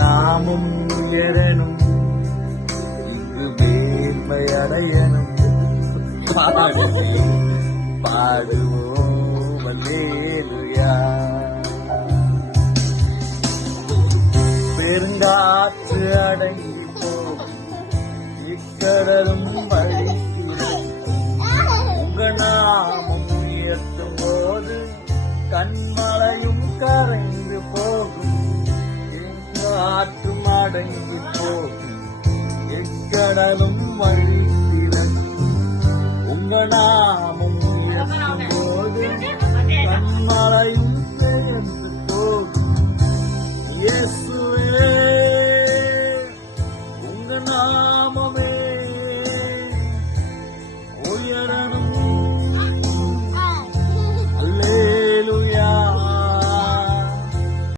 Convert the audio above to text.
நாமும் உயரணும், இங்கு மேன்மை அடையணும். பாடுவோம் அல்லேலூயா. பெருங்காற்று அடங்கி போகும், இக்கடலும் வழிகிறோம். உங்க நாமம் உயர்த்தும் போது கண்மலையும் கரைந்து போகும். எங்காற்றும் அடங்கி போகும், எக்கடலும் வழிகிறோம். உங்க நாமம்